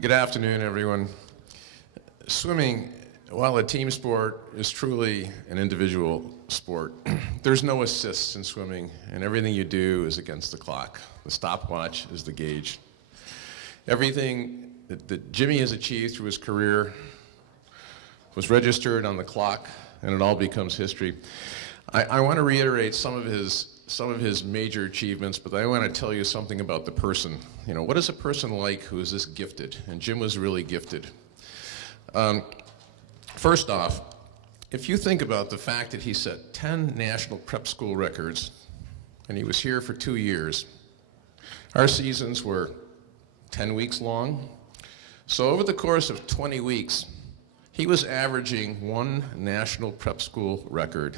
Good afternoon, everyone. Swimming, while a team sport, is truly an individual sport. There's no assists in swimming, and everything you do is against the clock. The stopwatch is the gauge. Everything that Jimmy has achieved through his career was registered on the clock, and it all becomes history. I want to reiterate some of his major achievements, but I want to tell you something about the person. You know, what is a person like who is this gifted? And Jim was really gifted. First off, if you think about the fact that he set 10 national prep school records, and he was here for 2 years, our seasons were 10 weeks long. So over the course of 20 weeks, he was averaging one national prep school record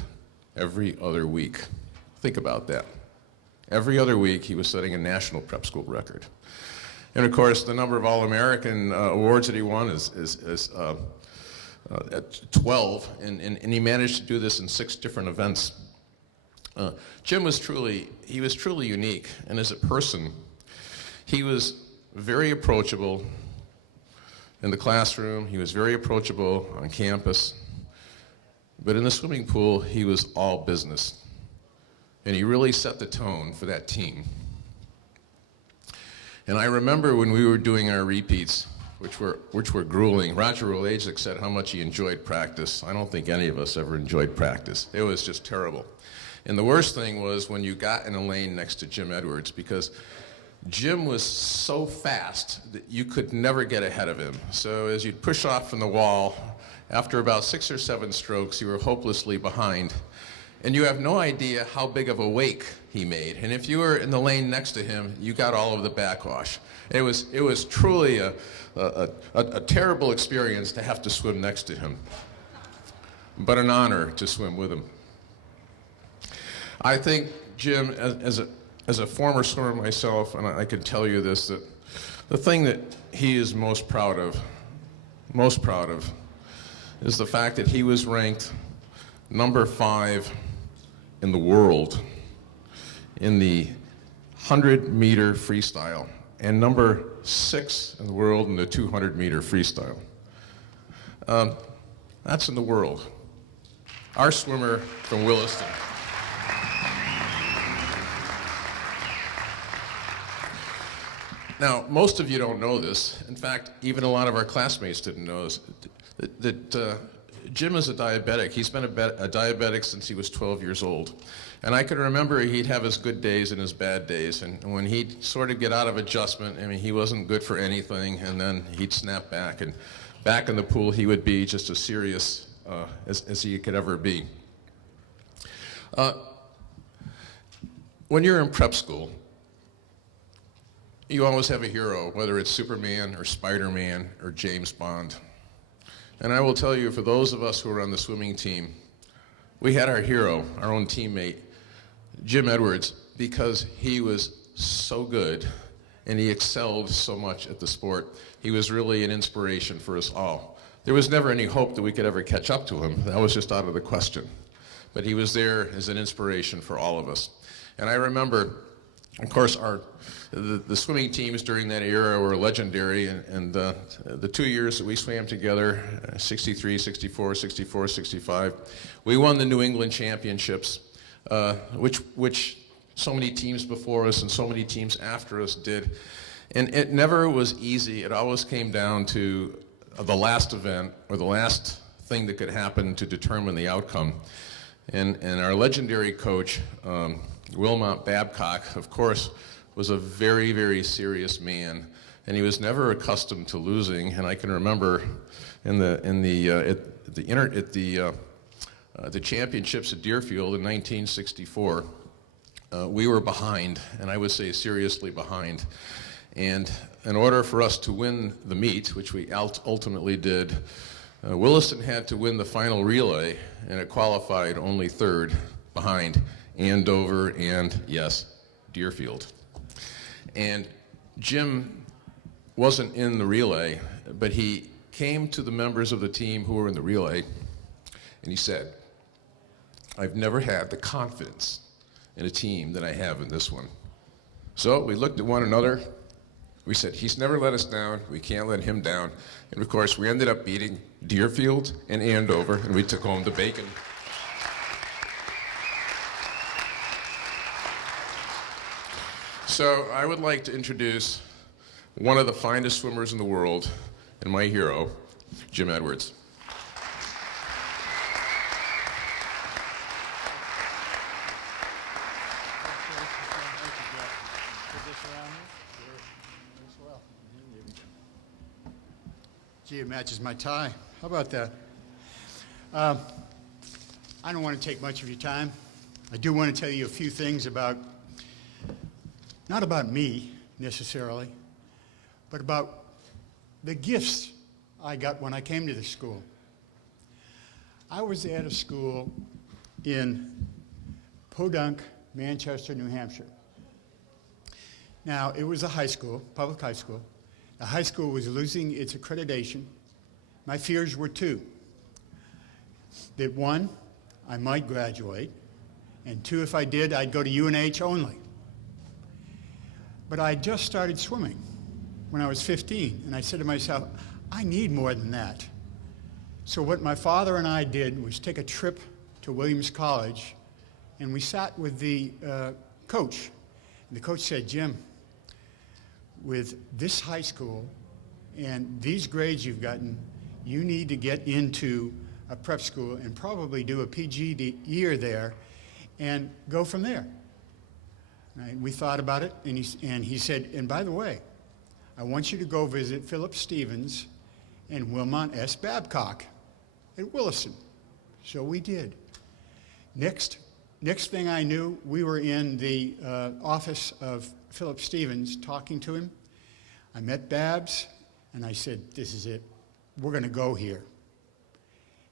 every other week. Think about that. Every other week, he was setting a national prep school record. And of course, the number of All-American awards that he won is at 12, and he managed to do this in 6 different events. Jim was truly unique, and as a person, he was very approachable in the classroom. He was very approachable on campus. But in the swimming pool, he was all business. And he really set the tone for that team. And I remember when we were doing our repeats, which were grueling. Roger Rolajczyk said how much he enjoyed practice. I don't think any of us ever enjoyed practice. It was just terrible. And the worst thing was when you got in a lane next to Jim Edwards, because Jim was so fast that you could never get ahead of him. So as you'd push off from the wall, after about 6 or 7 strokes, you were hopelessly behind. And you have no idea how big of a wake he made. And if you were in the lane next to him, you got all of the backwash. It was truly a terrible experience to have to swim next to him, but an honor to swim with him. I think Jim, as a former swimmer myself, and I can tell you this, that the thing that he is most proud of, is the fact that he was ranked number 5 in the world in the 100-meter freestyle, and number 6 in the world in the 200-meter freestyle. That's in the world. Our swimmer from Williston. Now, most of you don't know this. In fact, even a lot of our classmates didn't know this, that Jim is a diabetic. He's been a diabetic since he was 12 years old. And I can remember he'd have his good days and his bad days. And when he'd sort of get out of adjustment, I mean, he wasn't good for anything, and then he'd snap back. And back in the pool, he would be just as serious as he could ever be. When you're in prep school, you always have a hero, whether it's Superman or Spider-Man or James Bond. And I will tell you, for those of us who were on the swimming team, we had our hero, our own teammate, Jim Edwards, because he was so good and he excelled so much at the sport. He was really an inspiration for us all. There was never any hope that we could ever catch up to him. That was just out of the question. But he was there as an inspiration for all of us. And I remember, of course, the swimming teams during that era were legendary, and the 2 years that we swam together, 63, 64, 64, 65, we won the New England Championships, which so many teams before us and so many teams after us did. And it never was easy. It always came down to the last event or the last thing that could happen to determine the outcome. And our legendary coach, Wilmot Babcock, of course, was a very, very serious man, and he was never accustomed to losing. And I can remember at the championships at Deerfield in 1964, we were behind, and I would say seriously behind. And in order for us to win the meet, which we ultimately did, Williston had to win the final relay, and it qualified only 3rd behind Andover and, yes, Deerfield. And Jim wasn't in the relay, but he came to the members of the team who were in the relay, and he said, "I've never had the confidence in a team that I have in this one." So we looked at one another, We said, he's never let us down. We can't let him down. And of course, we ended up beating Deerfield and Andover, and we took home the bacon. So I would like to introduce one of the finest swimmers in the world, and my hero, Jim Edwards. Gee, it matches my tie. How about that? I don't want to take much of your time. I do want to tell you a few things about, not about me necessarily, but about the gifts I got when I came to the school. I was at a school in Podunk, Manchester, New Hampshire. Now, it was a high school, public high school. The high school was losing its accreditation. My fears were two. That one, I might graduate, and two, if I did, I'd go to UNH only. But I just started swimming when I was 15, and I said to myself, I need more than that. So what my father and I did was take a trip to Williams College, and we sat with the coach. And the coach said, Jim, with this high school and these grades you've gotten, you need to get into a prep school and probably do a PG year there and go from there. Right? We thought about it, and he said, and by the way, I want you to go visit Philip Stevens and Wilmot S. Babcock at Williston. So we did. Next thing I knew, we were in the office of Philip Stevens talking to him. I met Babs, and I said, this is it. We're going to go here.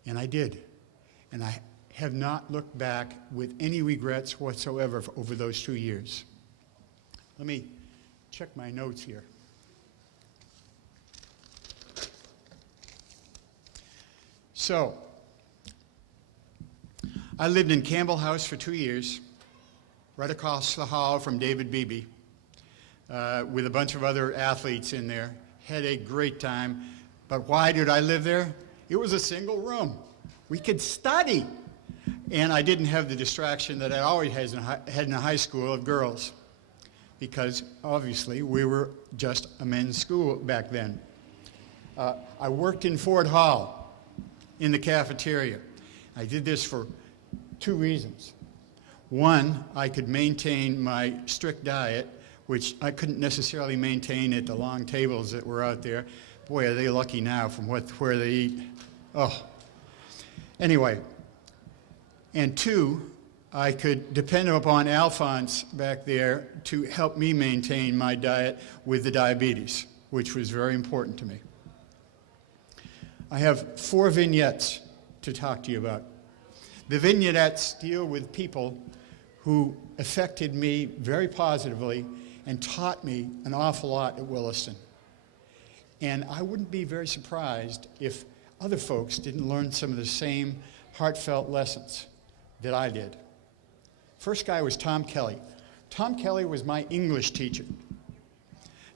And I did. And I have not looked back with any regrets whatsoever over those 2 years. Let me check my notes here. So, I lived in Campbell House for 2 years, right across the hall from David Beebe, with a bunch of other athletes in there. Had a great time. But why did I live there? It was a single room. We could study. And I didn't have the distraction that I always had in a high school of girls, because obviously we were just a men's school back then. I worked in Ford Hall in the cafeteria. I did this for two reasons. One, I could maintain my strict diet, which I couldn't necessarily maintain at the long tables that were out there. Boy, are they lucky now from where they eat. Oh. Anyway, and two, I could depend upon Alphonse back there to help me maintain my diet with the diabetes, which was very important to me. I have 4 vignettes to talk to you about. The vignettes deal with people who affected me very positively and taught me an awful lot at Williston. And I wouldn't be very surprised if other folks didn't learn some of the same heartfelt lessons that I did. First guy was Tom Kelly. Tom Kelly was my English teacher.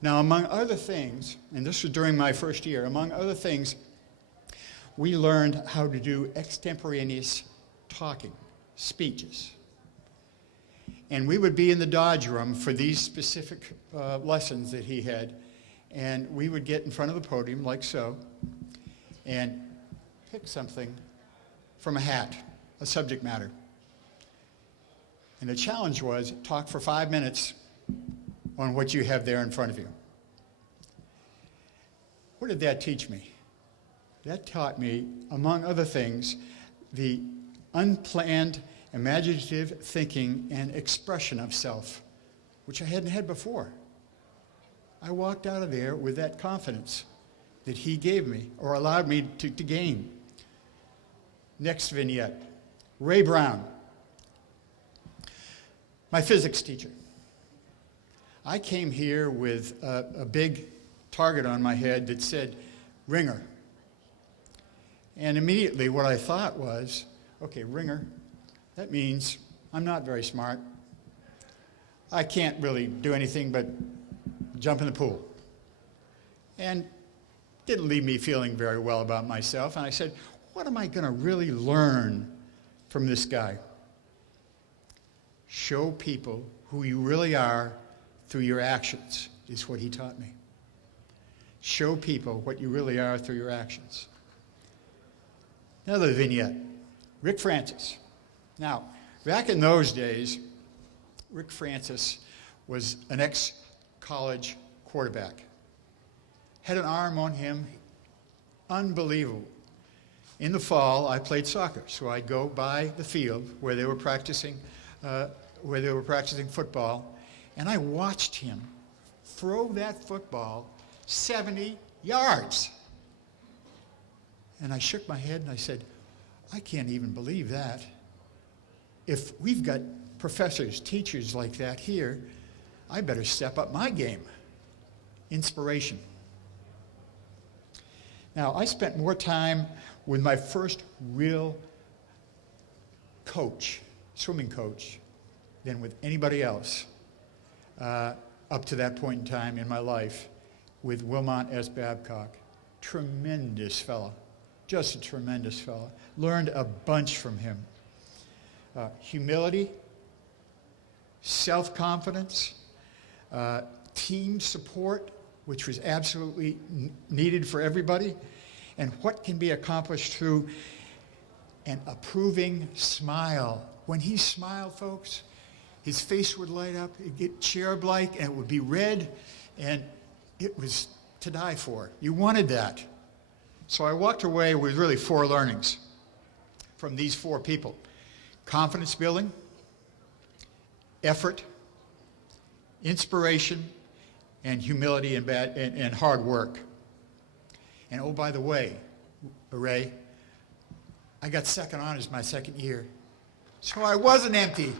Now, among other things, and this was during my first year, among other things, we learned how to do extemporaneous talking, speeches. And we would be in the Dodge room for these specific lessons that he had, and we would get in front of the podium like so and pick something from a hat, a subject matter. And the challenge was talk for 5 minutes on what you have there in front of you. What did that teach me? That taught me, among other things, the unplanned, imaginative thinking and expression of self, which I hadn't had before. I walked out of there with that confidence that he gave me, or allowed me to gain. Next vignette, Ray Brown, my physics teacher. I came here with a big target on my head that said, ringer. And immediately what I thought was, okay, ringer, that means I'm not very smart. I can't really do anything but jump in the pool. and didn't leave me feeling very well about myself. And I said, what am I going to really learn from this guy? Show people who you really are through your actions, is what he taught me. Show people what you really are through your actions. Another vignette, Rick Francis. Now, back in those days, Rick Francis was an ex-college quarterback. Had an arm on him, unbelievable. In the fall, I played soccer, so I'd go by the field where they were practicing football, and I watched him throw that football 70 yards. And I shook my head and I said, I can't even believe that. If we've got professors, teachers like that here, I better step up my game. Inspiration. Now, I spent more time with my first real coach, swimming coach, than with anybody else up to that point in time in my life, with Wilmot S. Babcock. Tremendous fella, just a tremendous fella. Learned a bunch from him. Humility, self-confidence, team support, which was absolutely needed for everybody, and what can be accomplished through an approving smile. When he smiled, folks, his face would light up, it'd get cherub-like, and it would be red, and it was to die for. You wanted that. So I walked away with really 4 learnings from these 4 people. Confidence building, effort, inspiration, and humility and hard work. And oh, by the way, Ray, I got second honors my second year. So I wasn't empty.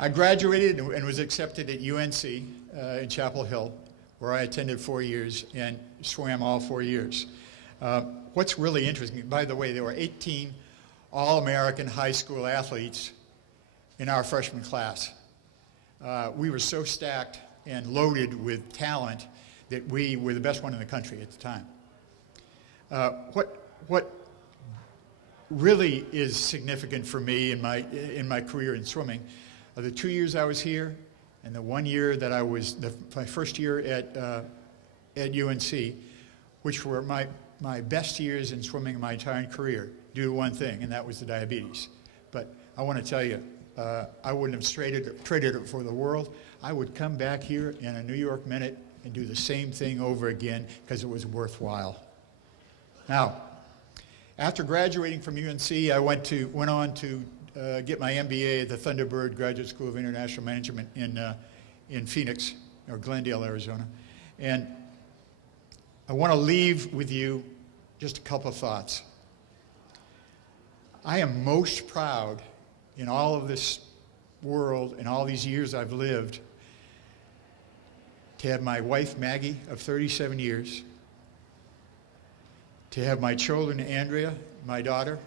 I graduated and was accepted at UNC in Chapel Hill, where I attended 4 years and swam all 4 years. What's really interesting, by the way, there were 18 All-American high school athletes in our freshman class. We were so stacked and loaded with talent that we were the best one in the country at the time. What really is significant for me in my career in swimming are the 2 years I was here and the 1 year that I was, my first year at UNC, which were my best years in swimming in my entire career, due to one thing, and that was the diabetes. But I want to tell you, I wouldn't have traded it for the world. I would come back here in a New York minute and do the same thing over again because it was worthwhile. Now, after graduating from UNC, I went on to get my MBA at the Thunderbird Graduate School of International Management in Phoenix, or Glendale, Arizona. And I want to leave with you just a couple of thoughts. I am most proud in all of this world and all these years I've lived to have my wife Maggie of 37 years, to have my children Andrea, my daughter,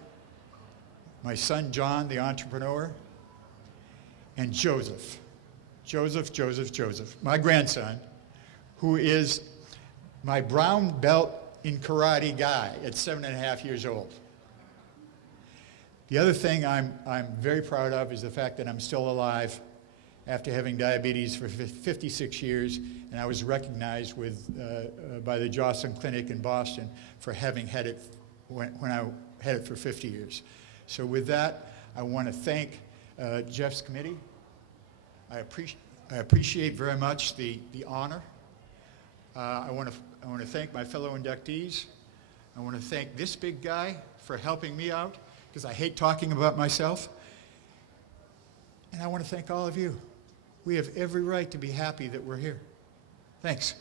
my son John, the entrepreneur, and Joseph, my grandson, who is my brown belt in karate guy at 7.5 years old. The other thing I'm very proud of is the fact that I'm still alive after having diabetes for 56 years, and I was recognized by the Joslin Clinic in Boston for having had it when I had it for 50 years. So with that, I want to thank Jeff's committee. I appreciate very much the honor. I want to thank my fellow inductees. I want to thank this big guy for helping me out, because I hate talking about myself. And I want to thank all of you. We have every right to be happy that we're here. Thanks.